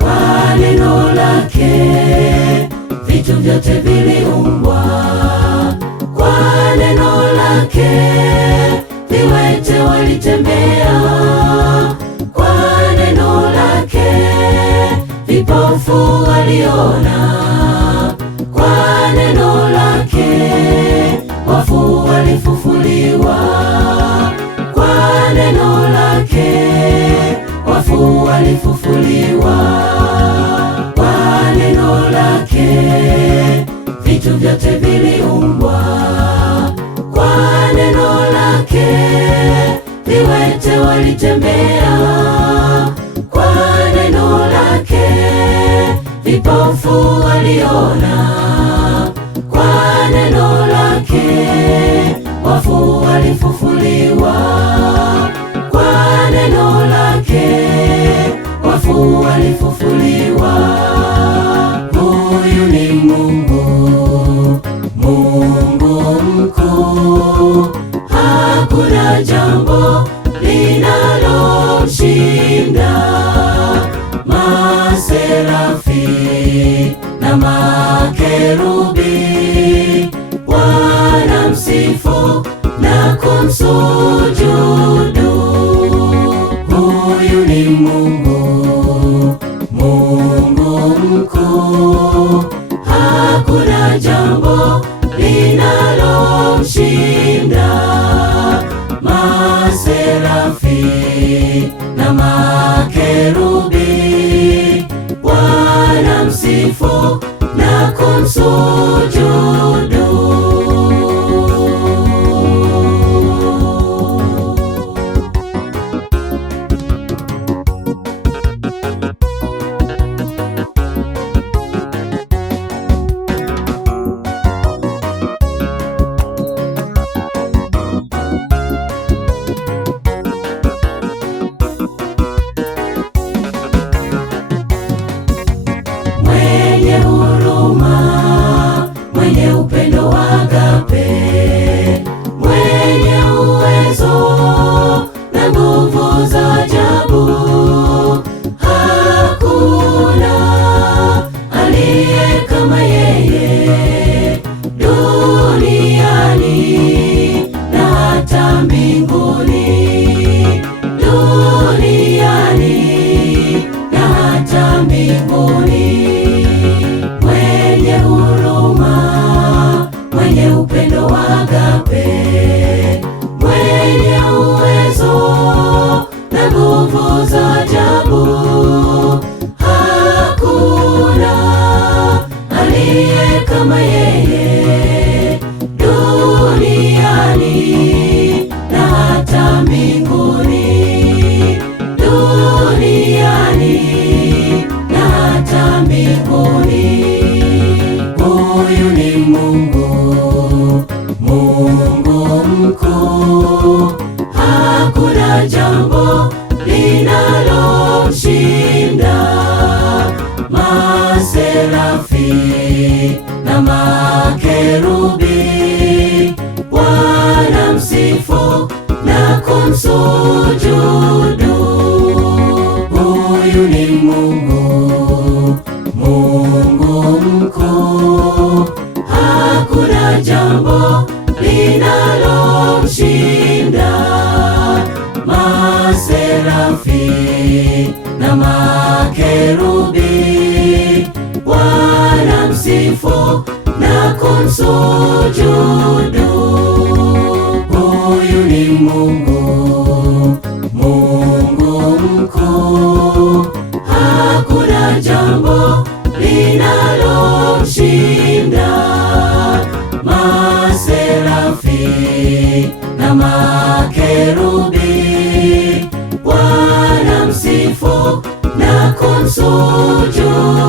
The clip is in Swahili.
Kwa neno lake vitu vyote viliumbwa, kwa neno lake viwete walitembea, kwa neno lake vipofu waliona, kwa neno lake wafu walifufuliwa, kwa neno lake wafu walifufuliwa, kwa neno lake vitu vyote viliumbwa, kwa neno lake viwete walitembea, kwa neno lake vipofu waliona, kwa neno lake wafu walifufuliwa, kwa neno lake wafu walifufuliwa. Huyu ni Mungu, Mungu mkuu, hakuna jambo linalomshinda. Maserafi na makerubi wanamsifu na kumsujudu. Huyu ni Mungu, Mungu mkuu, hakuna jambo linalomshinda. Maserafi na makerubi wanamsifu na kumsujudu. Mwenye huruma, mwenye upendo wa agape, mwenye uwezo na nguvu za ajabu, hakuna aliye kama yeye duniani na hata mbinguni, duniani na hata mbinguni. Mwenye huruma, mwenye upendo wa agape, mwenye uwezo na nguvu za ajabu, hakuna aliye kama yeye duniani na hata mbinguni, duniani na hata mbinguni. Huyu ni Mungu, Mungu mkuu, hakuna jambo linalomshinda. Maserafi na makerubi wanamsifu na kumsujudu. Huyu ni Mungu, Mungu mkuu, hakuna jambo linalomshinda. Maserafi na makerubi wanamsifu na kumsujudu. Huyu ni Mungu, Mungu mkuu, hakuna jambo linalomshinda. Maserafi na makerubi wanamsifu na kumsujudu.